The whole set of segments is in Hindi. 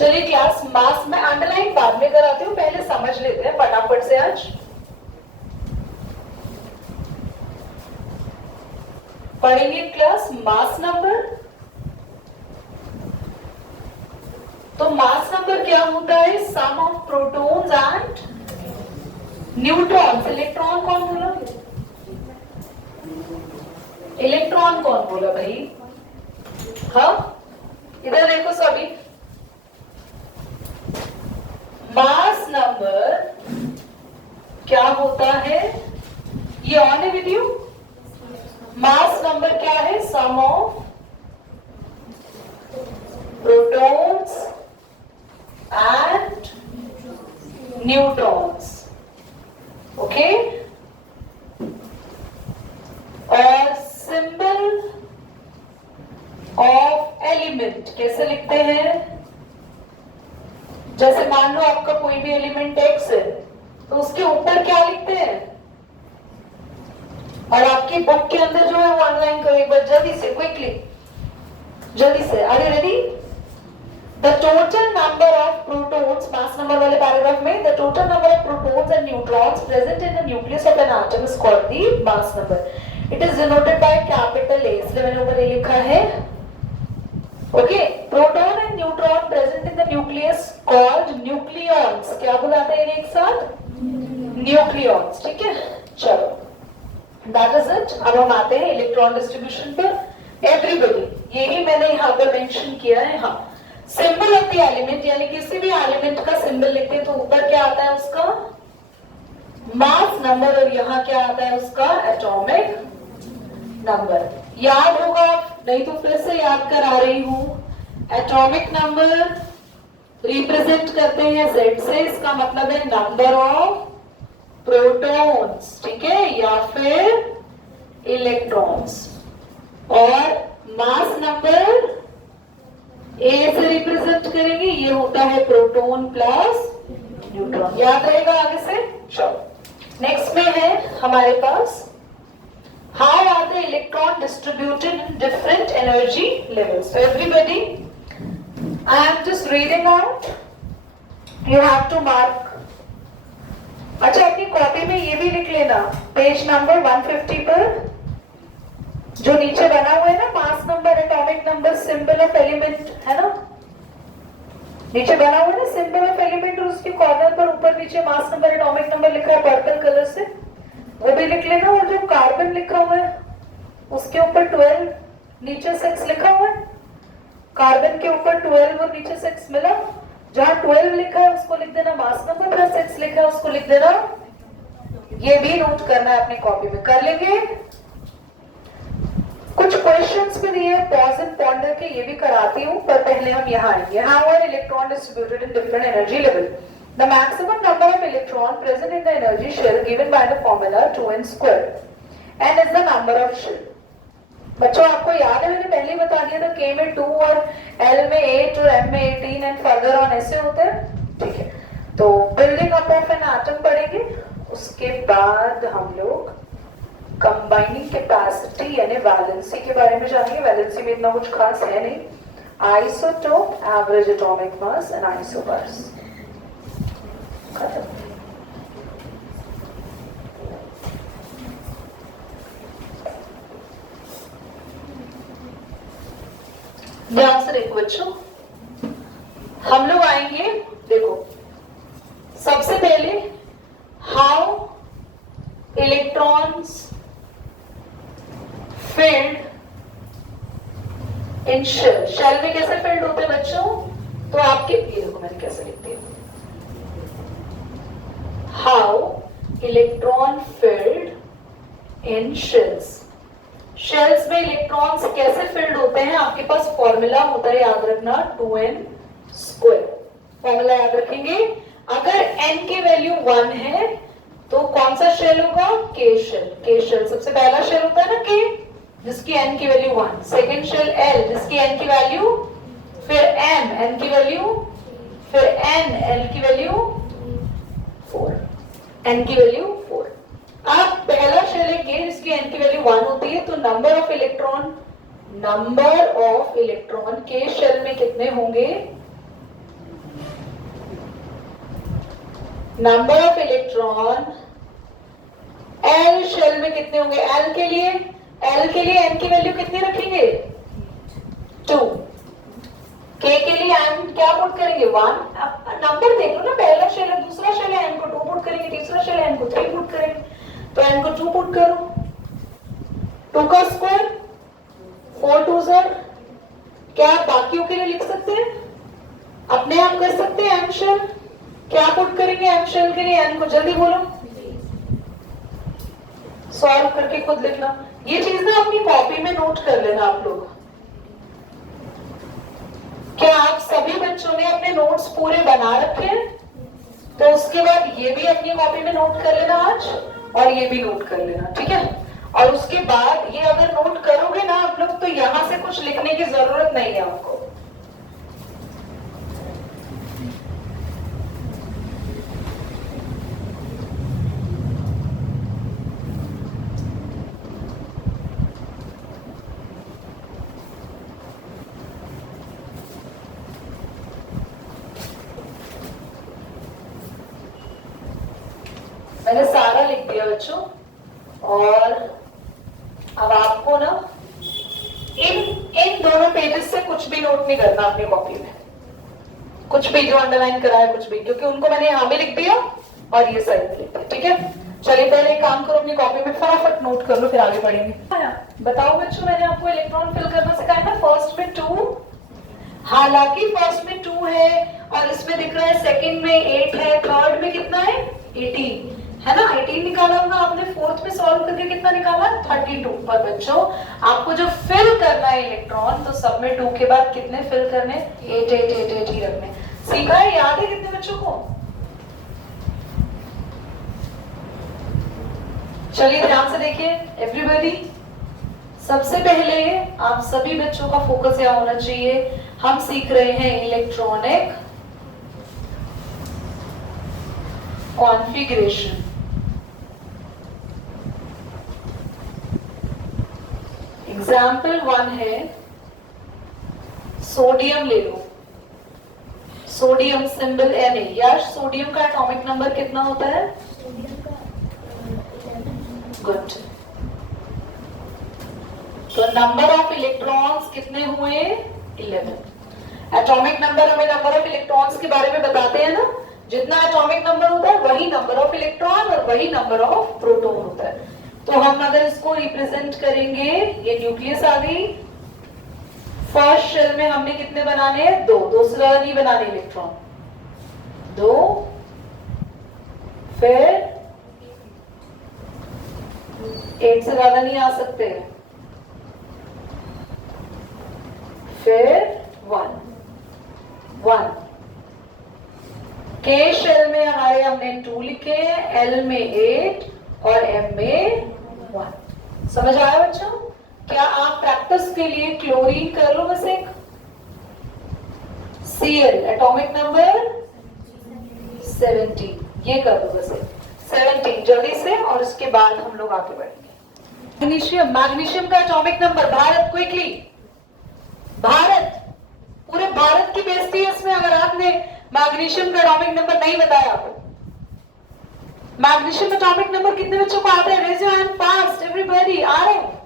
चलिए क्लास मास में अंडरलाइन बाद में कराती हूँ, पहले समझ लेते हैं फटाफट से। आज पढ़ेंगे क्लास मास नंबर। तो मास नंबर क्या होता है? Sum of protons and neutrons. Electron कौन बोला? इलेक्ट्रॉन कौन बोला भाई? हाँ, इधर देखो सभी। मास नंबर क्या होता है? ये ऑन है वीडियो? मास नंबर क्या है? Sum of protons and neutrons. Okay, और सिंबल ऑफ एलिमेंट कैसे लिखते हैं? जैसे मान लो आपका कोई भी एलिमेंट एक्स है, तो उसके ऊपर क्या लिखते हैं? और आपकी बुक के अंदर जो है वो ऑनलाइन करो एक बार जल्दी से, क्विकली, जल्दी से। Are you ready? The total number of protons, mass number वाले पैराग्राफ में, the total number of protons and neutrons present in the nucleus of an atom is called the mass number. It is denoted by capital A, इसलिए मैंने ऊपर ये लिखा है। Okay, proton and neutron present in the nucleus called nucleons. क्या बुलाते हैं एक साथ? न्यूक्लियॉन्स। ठीक है, चलो, दैट इज इट। अब हम आते हैं इलेक्ट्रॉन डिस्ट्रीब्यूशन पर। एवरीबॉडी, यही मैंने यहाँ पर मेंशन किया है। हाँ, सिंबल ऑफ द एलिमेंट, यानी किसी भी एलिमेंट का सिंबल लिखते हैं तो ऊपर क्या आता है? उसका मास नंबर, और यहाँ क्या आता है? उसका एटॉमिक नंबर। याद होगा, नहीं तो फिर से याद करा रही हूं। एटॉमिक नंबर रिप्रेजेंट करते हैं Z से, इसका मतलब है नंबर ऑफ प्रोटॉन्स, ठीक है, या फिर इलेक्ट्रॉन्स। और मास नंबर A से रिप्रेजेंट करेंगे, ये होता है प्रोटॉन प्लस न्यूट्रॉन। याद रहेगा आगे से? चलो, नेक्स्ट में है हमारे पास how are the electron distributed in different energy levels. So everybody, I am just reading out, you have to mark. अच्छा, अपनी कॉपी में ये भी लिख लेना, पेज नंबर 150 पर जो नीचे बना हुआ है ना, mass number, atomic number, symbol of element, है ना? नीचे बना हुआ है ना सिंबल ऑफ एलिमेंट, और उसके कॉर्नर पर ऊपर नीचे मास नंबर, एटॉमिक नंबर लिखा है पर्पल कलर से, वो भी लिख लेना। और जो कार्बन लिखा हुआ है उसके ऊपर 12 नीचे 6 लिखा हुआ है। कार्बन के ऊपर 12 और नीचे 6 मिला, जहां 12 लिखा है उसको लिख देना मास नंबर, प्लस 6 लिखा है उसको लिख देना। ये भी नोट करना है अपनी कॉपी में। कर लेंगे? कुछ क्वेश्चंस भी दिए, पॉज एंड पॉन्डर के, ये भी कराती हूँ, पर पहले हम यहाँ आएंगे। How are electron distributed in different energy level? The maximum number of electron present in the energy shell given by the formula 2n squared. n is the number of shell. बच्चों, आपको याद है मैंने पहले ही बता दिया था, K में 2 और L में 8 और M में 18 एंड फर्दर ऑन ऐसे होते हैं। ठीक है, तो building up of an atom पढ़ेंगे, उसके बाद हम लोग कंबाइनिंग कैपेसिटी यानी वैलेंसी के बारे में जानेंगे। वैलेंसी में इतना कुछ खास है नहीं। Isotope, average atomic mass and isobars. ध्यान से देखो बच्चों, हम लोग आएंगे, देखो सबसे पहले how electrons filled in shell. Shell में कैसे फील्ड होते हैं बच्चों? तो आपके, ये देखो मैंने कैसे लिखती हूँ, how electron filled in shells. Shells में इलेक्ट्रॉन्स कैसे फिल्ड होते हैं? आपके पास फॉर्मूला होता है, याद रखना, 2n स्क्वायर। फॉर्मूला याद रखेंगे। अगर n की वैल्यू 1 है तो कौन सा शेल होगा? K shell. K शेल सबसे पहला शेल होता है ना K, जिसकी n की वैल्यू 1। सेकेंड शेल L, जिसकी n की वैल्यू, फिर M, n की वैल्यू, फिर N, L की वैल्यू 4, n की वैल्यू 4। आप पहला शेल लेंगे जिसकी n की वैल्यू 1 होती है, तो नंबर ऑफ इलेक्ट्रॉन के शेल में कितने होंगे? Number of electron L shell में कितने होंगे? एल के लिए एन की वैल्यू कितनी रखेंगे? 2। के लिए एन क्या पुट करेंगे? 1। अब नंबर देख लो ना, पहला शेल है, दूसरा शेल है, एन को 2 पुट करेंगे, तीसरा शेल है, एन को 3 पुट करेंगे, तो एन को 2 पुट करो। 2 का स्क्वायर 4 2 ज़र। क्या आप बाकियों के लिए लिख सकते हैं? अपने आप कर सकते हैं। एम शेल क्या पुट करेंगे? एम शेल के लिए एन को जल्दी बोलो, सॉल्व करके खुद लिखना। ये चीज ना अपनी कॉपी में नोट कर लेना आप लोग। क्या आप सभी बच्चों ने अपने नोट्स पूरे बना रखे हैं? तो उसके बाद ये भी अपनी कॉपी में नोट कर लेना आज, और ये भी नोट कर लेना, ठीक है? और उसके बाद ये अगर नोट करोगे ना आप लोग, तो यहां से कुछ लिखने की जरूरत नहीं है आपको। मैंने सारा लिख दिया बच्चों, और अब आपको ना इन दोनों पेजेस से कुछ भी नोट नहीं करना अपनी कॉपी में, कुछ भी जो अंडरलाइन करा है कुछ भी, क्योंकि उनको मैंने यहाँ भी लिख दिया और ये साइड में लिख दिया, ठीक है? चलिए पहले एक काम करो, अपनी कॉपी में फटाफट नोट कर लो, फिर आगे बढ़ेंगे। बताओ बच्चों, मैंने आपको इलेक्ट्रॉन फिल करना सिखाया ना। फर्स्ट में 2, हालांकि फर्स्ट में 2 है और इसमें दिख रहा है सेकंड में 8 है, थर्ड में कितना है? 18 है ना? 18 निकाला होगा आपने, फोर्थ में सॉल्व करके कितना निकाला? 32। पर बच्चों आपको जो फिल करना है इलेक्ट्रॉन, तो सब में 2 के बाद कितने फिल करने? 8 8 8 8 ही रखने। सीखा है? याद है कितने बच्चों को? चलिए ध्यान से देखिए एवरीबॉडी। सबसे पहले आप सभी बच्चों का फोकस यहाँ होना चाहिए, हम सीख रहे हैं इलेक्ट्रॉनिक कॉन्फ़िगरेशन। एग्जाम्पल 1 है सोडियम ले लो, सोडियम सिंबल Na। यार सोडियम का एटॉमिक नंबर कितना होता है? गुड। तो नंबर ऑफ इलेक्ट्रॉन्स कितने हुए? 11। एटॉमिक नंबर हमें नंबर ऑफ इलेक्ट्रॉन्स के बारे में बताते हैं ना, जितना एटॉमिक नंबर होता है वही नंबर ऑफ इलेक्ट्रॉन और वही नंबर ऑफ प्रोटॉन होता है। तो हम अगर इसको रिप्रेजेंट करेंगे, ये न्यूक्लियस आ गई, फर्स्ट शेल में हमने कितने बनाने हैं? 2, 2 से ज्यादा नहीं बनाने इलेक्ट्रॉन, 2, फिर 8 से ज्यादा नहीं आ सकते, फिर 1 1 के शेल में हमारे हमने 2 लिखे हैं, एल में 8 और एम में 1। समझ आया बच्चों? क्या आप प्रैक्टिस के लिए क्लोरीन कर लो बस एक, Cl एटॉमिक नंबर 17, ये कर दो बस 17 जल्दी से, और उसके बाद हम लोग आगे बढ़ेंगे। मैग्नीशियम, मैग्नीशियम का atomic number, Bharat quickly, Bharat, पूरे भारत की बेइज्जती है इसमें अगर आपने मैग्नीशियम का एटॉमिक नंबर नहीं बताया। आपको मैग्नीशियम एटॉमिक नंबर कितने बच्चों को आता है? Raise your hand fast everybody. आ रहे हैं?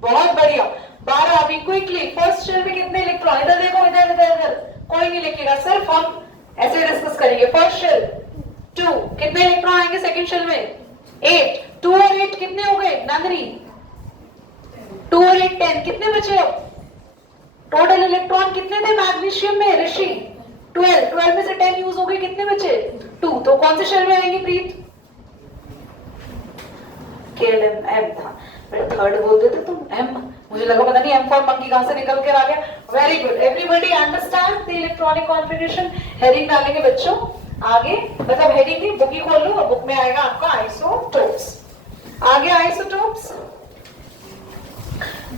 बहुत बढ़िया। 12। अभी क्विकली फर्स्ट शेल में कितने इलेक्ट्रॉन? इधर देखो, इधर इधर इधर, कोई नहीं लिखेगा, सिर्फ हम ऐसे डिस्कस करेंगे। फर्स्ट शेल 2, कितने इलेक्ट्रॉन आएंगे सेकंड शेल में? 8। 2 और 8 कितने हो गए नंदनी? 2 और 8 10, कितने बचे अब? टोटल इलेक्ट्रॉन कितने थे मैग्नीशियम में ऋषि? 12। 12 में से 10 यूज हो गए, कितने बचे? 2। तो कौन से शेल में आएंगे प्रीत? केएलएम एम था, थर्ड बोलते थे तुम एम, मुझे लगा पता नहीं एम फॉर मंकी कहां से निकल कर आ गया। Very good, everybody understand the electronic configuration. Heading डालेंगे बच्चों आगे, मतलब हेडिंग नहीं, बुक ही खोल लो और बुक में आएगा आपका आइसोटोप्स। आगे आइसोटोप्स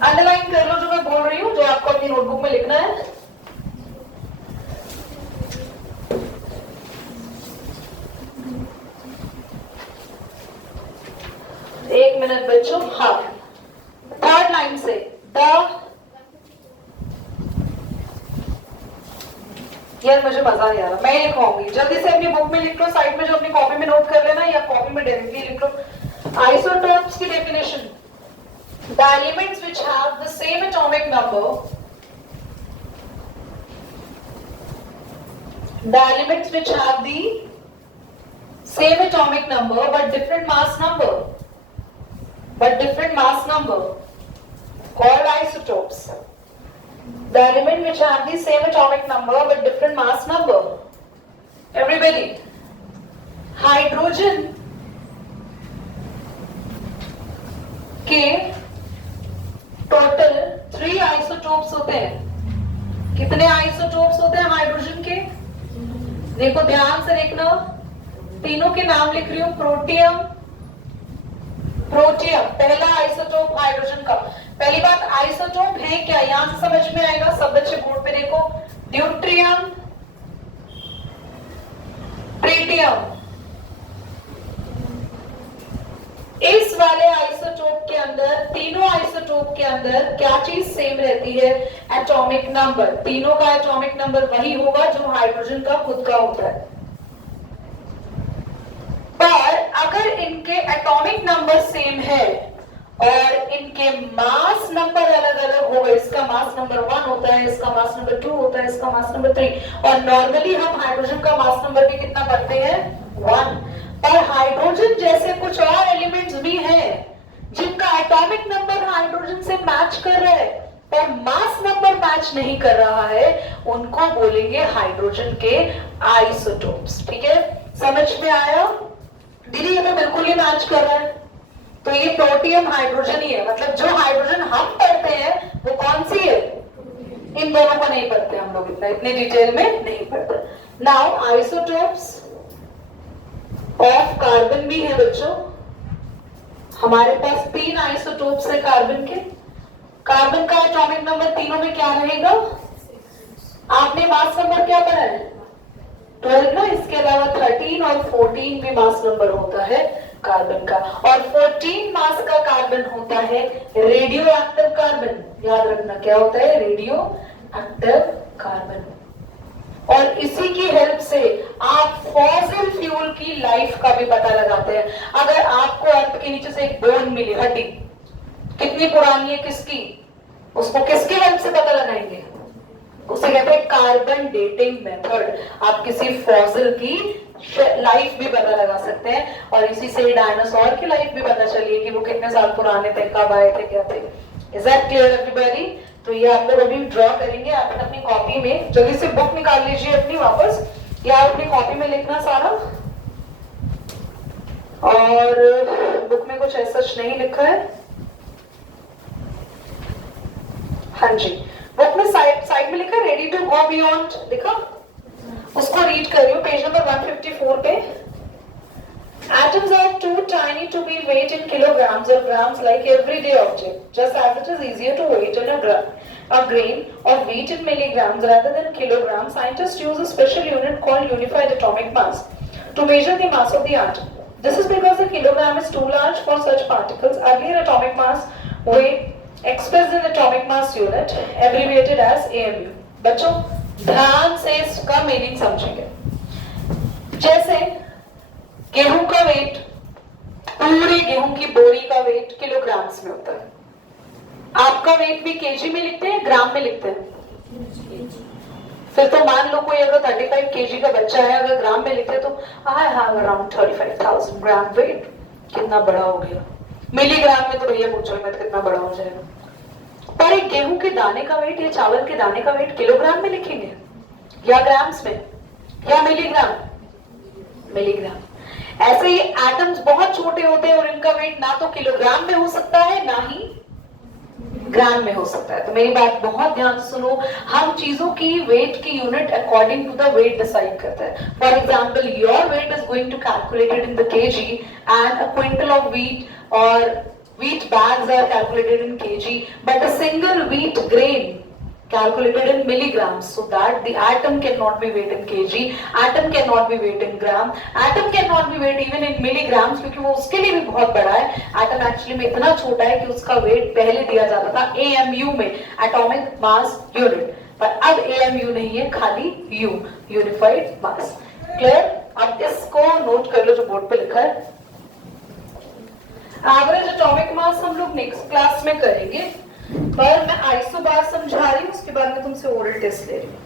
अंडरलाइन कर लो जो मैं बोल रही हूँ, जो आपको अपनी नोटबुक में लिखना है। एक मिनट बच्चों, हाँ, थर्ड लाइन से द यार मुझे मजा नहीं आ रहा, मैं ही लिखवाऊंगी। जल्दी से अपनी बुक में लिख लो, साइड में जो अपनी कॉपी में नोट कर लेना या कॉपी में डायरेक्टली लिख लो। आइसोटोप्स की definition, the elements which have the same atomic number, the elements which have the same atomic number but different mass number called isotopes. The element which have the same atomic number but different mass number. Everybody, hydrogen के टोटल 3 आइसोटोप्स होते हैं। कितने आइसोटोप्स होते हैं हाइड्रोजन के? देखो ध्यान से देखना, तीनों के नाम लिख रही हूं। प्रोटियम, प्रोटियम पहला आइसोटोप हाइड्रोजन का। पहली बात, आइसोटोप है क्या, यहां से समझ में आएगा। सब बच्चे बोर्ड पे देखो, ड्यूट्रियम, ट्रिटियम। इस वाले आइसोटोप के अंदर, तीनों आइसोटोप के अंदर क्या चीज सेम रहती है? Atomic number. तीनों का एटॉमिक नंबर वही होगा जो हाइड्रोजन का खुद का होता है। पर अगर इनके एटॉमिक नंबर सेम है और इनके मास नंबर अलग अलग हो गए, इसका मास नंबर 1 होता है, इसका मास नंबर 2 होता है, इसका मास नंबर 3, और नॉर्मली हम हाइड्रोजन का मास नंबर भी कितना पढ़ते हैं? 1। पर हाइड्रोजन जैसे कुछ और एलिमेंट्स भी हैं जिनका एटॉमिक नंबर हाइड्रोजन से मैच कर रहा है पर मास नंबर मैच नहीं कर रहा है, उनको बोलेंगे हाइड्रोजन के आइसोटोप्स। ठीक है, समझ में आया? दीदी ये तो बिल्कुल ही मैच कर रहा है, तो ये प्रोटियम हाइड्रोजन ही है। मतलब जो हाइड्रोजन हम पढ़ते हैं वो कौन सी है? इन दोनों को नहीं पढ़ते हम लोग, इतने डिटेल में नहीं पढ़ते। नाउ आइसोटोप्स ऑफ कार्बन भी है बच्चों। हमारे पास 3 आइसोटोप्स है कार्बन के। कार्बन का एटॉमिक नंबर तीनों में क्या रहेगा? आपने मास नंबर क्या पढ़ा है? 12 ना। इसके अलावा 13 और 14 भी मास नंबर होता है कार्बन का, और 14 मास का कार्बन होता है रेडियो एक्टिव कार्बन। याद रखना क्या होता है? Radio active carbon. और इसी की हेल्प से आप फॉसिल फ्यूल की लाइफ का भी पता लगाते हैं। अगर आपको अर्थ के नीचे से एक बोन मिली, हड्डी कितनी पुरानी है किसकी, उसको किसकी हेल्प से पता लगाएंगे? उसे कहते हैं कार्बन डेटिंग मेथड। आप किसी फॉसिल की लाइफ भी पता लगा सकते हैं, और इसी से डायनासोर की लाइफ भी पता चली है कि वो कितने साल पुराने थे, कब आए थे, क्या थे। Is that clear everybody? तो ये आप लोग अभी ड्रॉ करेंगे। आप अपनी कॉपी में जल्दी से बुक निकाल लीजिए अपनी वापस, या अपनी कॉपी में लिखना सारा। और बुक में कुछ ऐसा नहीं लिखा है। हाँ जी, बुक में साइड में लिखा है रेडी टू गो बियॉन्ड, लिखा, उसको रीड कर रही हूँ। पेज नंबर 154 पे। Atoms are too tiny to be weighed in kilograms or grams like everyday object. Just as it is easier to weight in a grain of wheat in milligrams rather than kilograms, scientists use a special unit called unified atomic mass to measure the mass of the atom. This is because the kilogram is too large for such particles. Earlier atomic mass weight expressed in atomic mass unit, abbreviated as AMU. बच्चों ध्यान से इसका मीनिंग समझेंगे। जैसे गेहूं का वेट, पूरे गेहूं की बोरी का वेट किलोग्राम्स में होता है। आपका वेट भी केजी में लिखते हैं, ग्राम में लिखते हैं? फिर तो मान लो कोई अगर 35 केजी का बच्चा है, अगर ग्राम में लिखते तो I have around 35,000 gram weight. कितना बड़ा हो गया। मिलीग्राम में तो भैया पूछो मत कितना बड़ा हो जाएगा। पर एक गेहूं के दाने का वेट या चावल के दाने का वेट किलोग्राम में लिखेंगे या ग्राम्स में या मिलीग्राम? मिलीग्राम। ऐसे ही एटम्स बहुत छोटे होते हैं और इनका वेट ना तो किलोग्राम में हो सकता है ना ही ग्राम में हो सकता है। तो मेरी बात बहुत ध्यान से सुनो, हम चीजों की वेट की unit according to the weight decide करते हैं। For example, your weight is going to calculated in the KG and a quintal of wheat और wheat bags are calculated in kg, but a single wheat grain calculated in milligrams, so that the atom cannot be weighed in kg, atom cannot be weighed in gram, atom cannot be weighed even in milligrams, क्योंकि वो उसके लिए भी बहुत बड़ा है। एटम एक्चुअली में इतना छोटा है कि उसका वेट पहले दिया जाता था AMU में, एटॉमिक मास यूनिट। पर अब AMU नहीं है, खाली U, यूनिफाइड मास। क्लियर? अब इसको नोट कर लो जो बोर्ड पे लिखा है। एवरेज एटॉमिक मास हम लोग नेक्स्ट क्लास में करेंगे, पर मैं आइसोबार समझा रही हूँ, उसके बाद में तुमसे ओरल टेस्ट ले रही हूँ।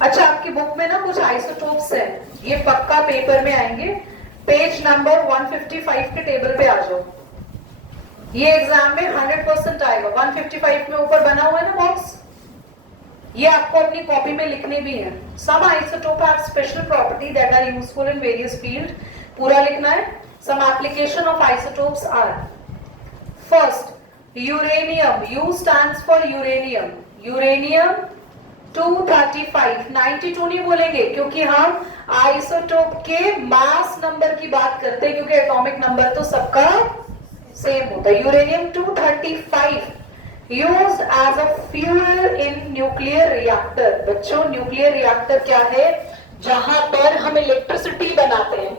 अच्छा, आपकी बुक में ना कुछ आइसोटोप्स हैं, ये पक्का पेपर में आएंगे। पेज नंबर 155 के टेबल पे आ जाओ, ये एग्जाम में 100% आएगा। 155 में ऊपर बना हुआ है ना बॉक्स, ये आपको अपनी कॉपी में लिखने भी है। Some isotope have special property that are useful in various field, पूरा लिखना है। Some application of isotopes are, first uranium, U stands for uranium, uranium 235, 92 नहीं बोलेंगे क्योंकि हम आइसोटोप के मास नंबर की बात करते हैं, क्योंकि एटॉमिक नंबर तो सबका सेम होता है। Uranium 235 used as a fuel in nuclear reactor। बच्चों, न्यूक्लियर रिएक्टर क्या है? जहां पर हम इलेक्ट्रिसिटी बनाते हैं।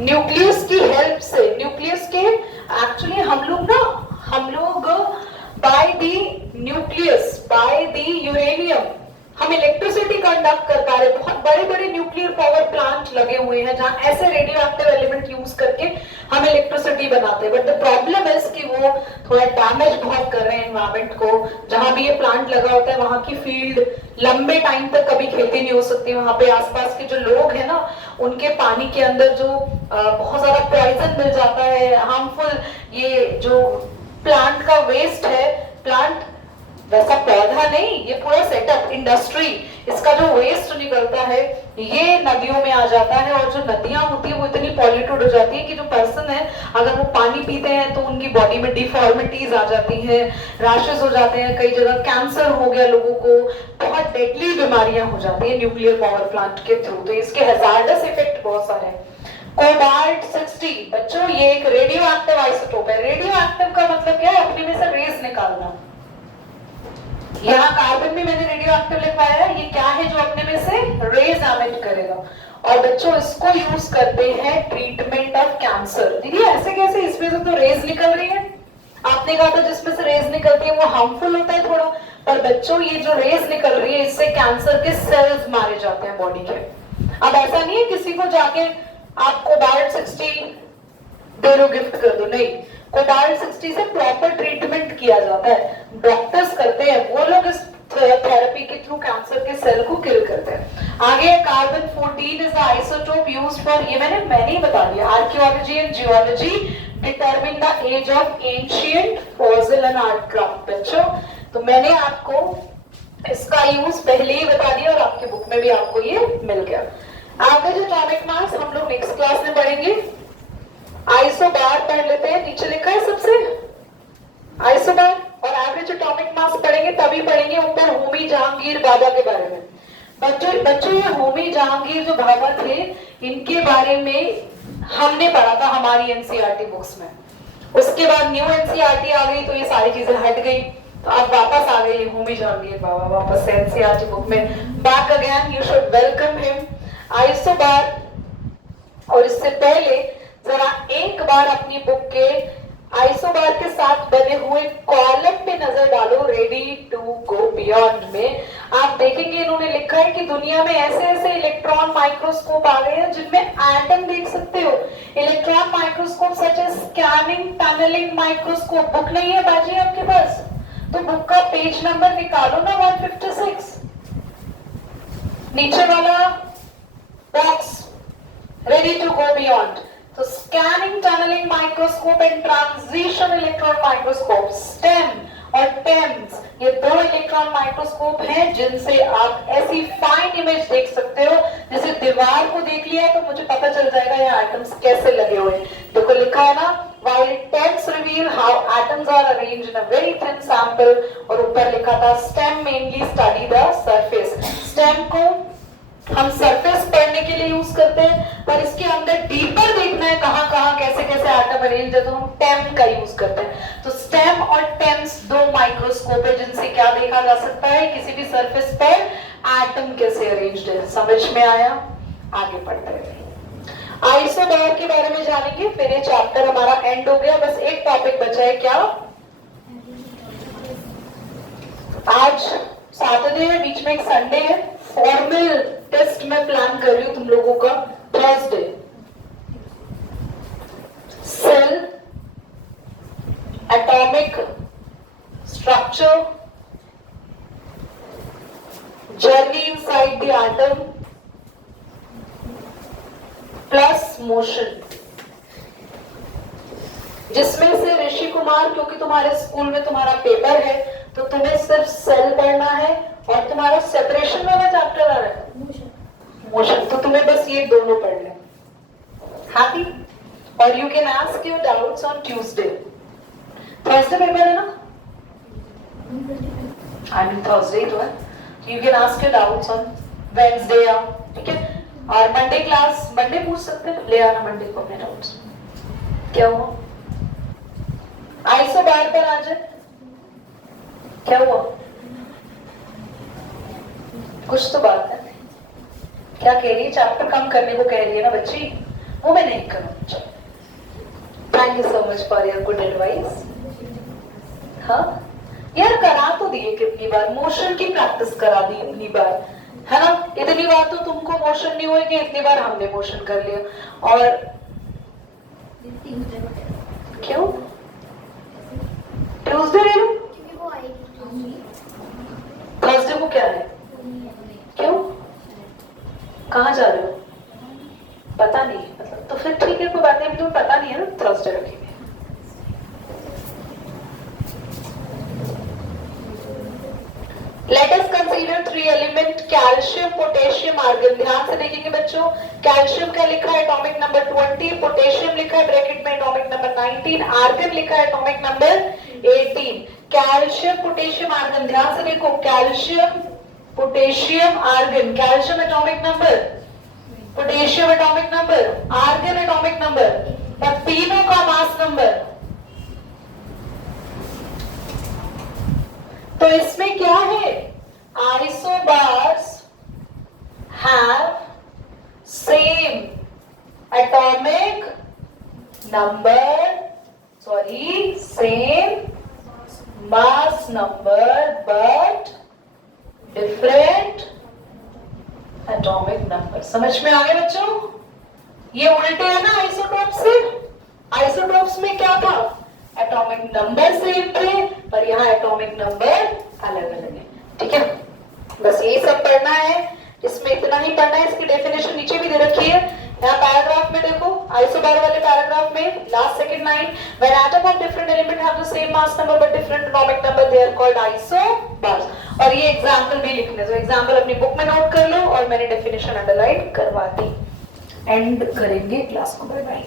न्यूक्लियस की हेल्प से, न्यूक्लियस के एक्चुअली हम लोग by the nucleus, by the uranium हम इलेक्ट्रिसिटी कंडक्ट कर पा रहे। बहुत बड़े बड़े न्यूक्लियर पावर प्लांट लगे हुए हैं जहां ऐसे रेडियो एक्टिव एलिमेंट यूज करके हम इलेक्ट्रिसिटी बनाते हैं। बट द प्रॉब्लम है कि वो थोड़ा डैमेज बहुत कर रहे हैं एनवायरमेंट को। जहां भी ये प्लांट लगा होता है वहां की फील्ड लंबे टाइम तक कभी खेती नहीं हो सकती। वहां पे आसपास के जो लोग हैं ना, उनके पानी के अंदर जो बहुत ज्यादा पॉइजन मिल जाता है, हार्मफुल, ये जो प्लांट का वेस्ट है, प्लांट वैसा पौधा नहीं, ये पूरा सेटअप, इंडस्ट्री, इसका जो वेस्ट निकलता है ये नदियों में आ जाता है। और जो नदियां होती है वो इतनी पॉल्यूटेड हो जाती है कि जो पर्सन है अगर वो पानी पीते हैं तो उनकी बॉडी में डिफॉर्मिटीज आ जाती है, रैशेस हो जाते हैं, कई जगह कैंसर हो गया लोगों को, बहुत डेडली बीमारियां हो जाती है न्यूक्लियर पावर प्लांट के थ्रू। तो इसके हैजार्डस इफेक्ट बहुत सारे हैं। कोबाल्ट 60, बच्चों ये एक रेडियो एक्टिव आइसोटोप है। रेडियो एक्टिव का मतलब क्या है? अपने में से रेस निकालना। यहाँ कार्बन में मैंने रेडियो एक्टिव लिखवाया है, ये क्या है जो अपने में से रेज एमिट करेगा। और बच्चों इसको यूज करते हैं ट्रीटमेंट ऑफ कैंसर। दीदी ऐसे कैसे, इसमें से तो रेज निकल रही है। आपने कहा था जिसमें से रेज निकलती है वो हार्मफुल होता है थोड़ा, पर बच्चों ये जो रेज निकल रही है इससे कैंसर के सेल्स मारे जाते हैं बॉडी के। अब ऐसा नहीं है किसी को जाके आप कोबाल्ट 60 दे दो, गिफ्ट कर दो, नहीं। कोबाल्ट 60 से प्रॉपर ट्रीटमेंट किया जाता है, डॉक्टर्स करते हैं, वो लोग इस थेरेपी के थ्रू कैंसर के सेल को किल करते हैं। आगे carbon 14 is the isotope used for, ये मैंने ही बता दिया, archaeology and geology, determine the age of ancient fossil and art craft. बच्चों तो मैंने आपको इसका यूज पहले ही बता दिया और आपकी बुक में भी आपको ये मिल गया। एवरेज एटॉमिक मास हम लोग नेक्स्ट क्लास में पढ़ेंगे। आइसोबार पढ़ लेते हैं, नीचे लिखा है सबसे आइसोबार, और एवरेज एटॉमिक मास पढ़ेंगे तभी पढ़ेंगे ऊपर होमी जहांगीर बाबा के बारे में। बच्चों ये होमी जहांगीर जो बाबा थे इनके बारे में हमने पढ़ा था हमारी एनसीईआरटी बुक्स में। उसके बाद न्यू एनसीईआरटी आ गई तो ये सारी चीजें हट गई, तो अब वापस आ गई होमी जहांगीर बाबा वापस से एनसीईआरटी बुक में। Back again, you should welcome him. Isobar, और इससे पहले जरा एक बार अपनी बुक के आइसोबार के साथ बने हुए कॉलम पे नजर डालो, रेडी टू गो बियॉन्ड में। आप देखेंगे इन्होंने लिखा है कि दुनिया में ऐसे ऐसे इलेक्ट्रॉन माइक्रोस्कोप आ गए हैं जिनमें एटम देख सकते हो। Electron microscope such as scanning tunneling microscope. Book नहीं है बाजी आपके पास, तो बुक का पेज नंबर निकालो ना, 156, नीचे वाला box, ready to go beyond. तो scanning tunneling microscope and transition electron microscope, STEM और टेम्स, ये दो इलेक्ट्रॉन माइक्रोस्कोप हैं जिनसे आप ऐसी फाइन इमेज देख सकते हो। जैसे दीवार को देख लिया तो मुझे पता चल जाएगा ये एटम्स कैसे लगे हुए हैं। देखो लिखा है ना, while TEMS reveal how atoms are arranged in a very thin sample, और ऊपर लिखा था STEM mainly study the surface। STEM को हम सरफेस पढ़ने के लिए यूज करते हैं, पर इसके अंदर डीपर देखना है कहां कहां कैसे कैसे एटम अरेंज है तो हम टेम का यूज करते हैं। तो स्टेम और टेम्स दो माइक्रोस्कोप है जिनसे क्या देखा जा सकता है, किसी भी सरफेस पर एटम कैसे अरेंज्ड है। समझ में आया? आगे पढ़ते हैं। आइसोबार के बारे में जानेंगे, फिर ये चैप्टर हमारा एंड हो गया। बस एक टॉपिक बचा है, क्या? आज सैटरडे है, बीच में एक संडे है, फॉर्मल टेस्ट मैं प्लान कर रही हूं तुम लोगों का Thursday. Cell, atomic structure, journey inside the atom plus motion, जिसमें से ऋषि कुमार, क्योंकि तुम्हारे स्कूल में तुम्हारा पेपर है तो तुम्हें सिर्फ सेल पढ़ना है और तुम्हारा सेपरेशन वाला चैप्टर आ रहा है मोशन, तो तुम्हें बस ये दोनों पढ़ने। हैप्पी? और you can ask your doubts on Tuesday. Thursday paper है ना? आई मीन थर्सडे तो है, you can ask your doubts on Wednesday या, ठीक है? और मंडे क्लास, मंडे पूछ सकते हैं, ले आना मंडे को अपने डाउट्स। क्या हुआ? आइसो बार पर आ जाए। क्या हुआ? कुछ तो बात है, क्या कह रही है? चैप्टर कम करने को कह रही है ना बच्ची, वो मैं नहीं करूँ। Thank you so much for your good advice. हाँ यार, करा तो दिए कितनी बार, मोशन की प्रैक्टिस करा दी इतनी बार, है ना? इतनी बार तो तुमको मोशन नहीं हुए कि इतनी बार हमने मोशन कर लिया। और क्यों ट्यूसडे ले लो, थर्सडे को क्या है? क्यों? कहाँ जा रहे हो? पता नहीं, मतलब तो फिर ठीक है, कोई बात नहीं, तुम्हें पता नहीं है ना, थर्सडे रखेंगे। Let us consider three element calcium, potassium, argon. ध्यान से देखेंगे बच्चों, कैल्शियम का लिखा है एटॉमिक नंबर 20, पोटेशियम लिखा है ब्रैकेट में एटॉमिक नंबर 19, आर्गन लिखा है atomic number 18। Calcium, potassium, argon, ध्यान से देखो, calcium, potassium, argon, calcium atomic number, potassium atomic number, argon atomic number, पर तीनों का मास नंबर। तो इसमें क्या है? Isobars have same atomic number, sorry same mass number but different atomic number. समझ में आ गया बच्चों? ये उल्टे है ना आइसोटॉप से। आइसोटॉप्स में क्या था? एटॉमिक नंबर सेम थे, पर यहाँ एटॉमिक नंबर अलग अलग है, ठीक है? बस ये सब पढ़ना है, इसमें इतना ही पढ़ना है। इसकी डेफिनेशन नीचे भी दे रखी है, यहाँ पैराग्राफ में देखो, आइसोबार वाले पैराग्राफ में last second line, when atom of different element have the same mass number but different atomic number, they are called isobars. और ये एग्जांपल भी लिखने, तो एग्जांपल अपनी बुक में नोट कर लो, और मैंने डेफिनेशन अंडरलाइन करवा दी। एंड करेंगे क्लास को, बाय बाय।